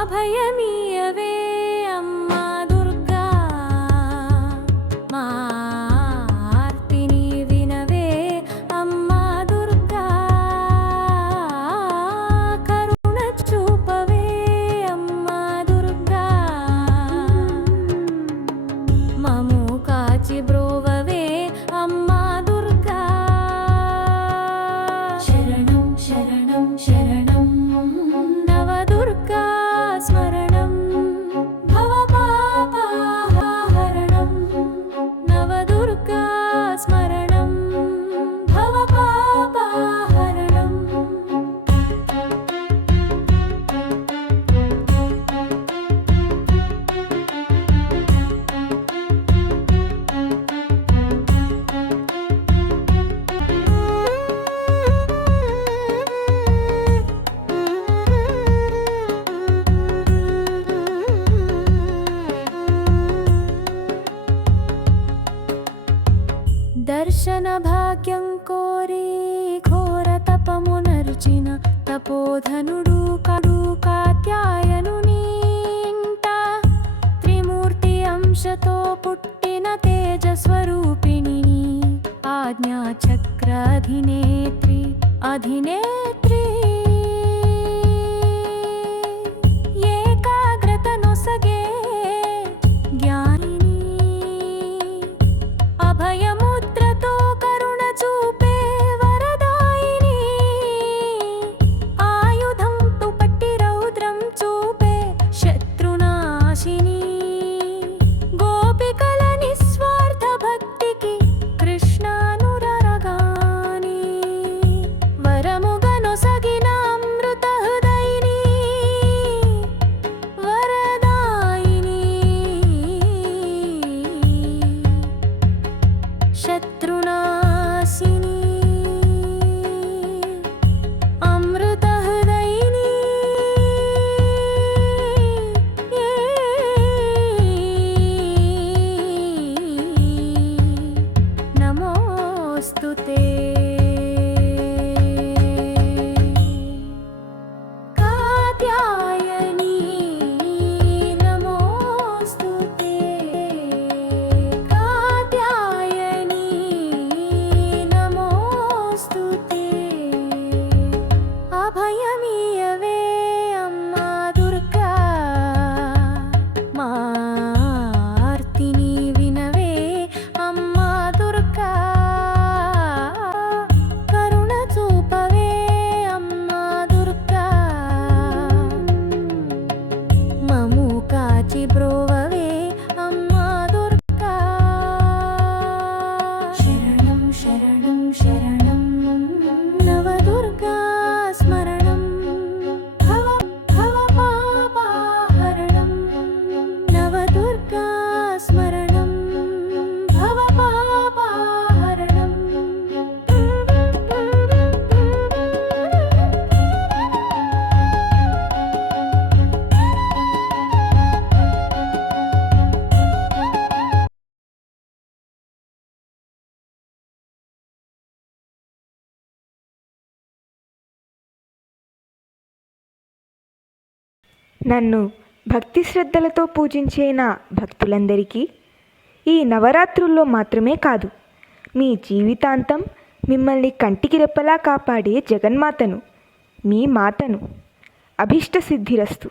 అభయమీయవే దర్శన భాగ్యం కోరి ఘోర తపమునరుచిన తపోధనుడు కడు కాత్యాయనుని త్రిమూర్తి అంశతో పుట్టిన తేజస్వరూపిణి ఆజ్ఞా చక్రాధినేత్రి అధినేత్రి శత్రునాశిని. నన్ను భక్తి శ్రద్ధలతో పూజించే నా భక్తులందరికీ? ఈ నవరాత్రుల్లో మాత్రమే కాదు మీ జీవితాంతం మిమ్మల్ని కంటికి రెప్పలా కాపాడే జగన్మాతను మీ మాతను అభిష్ట సిద్ధిరస్తు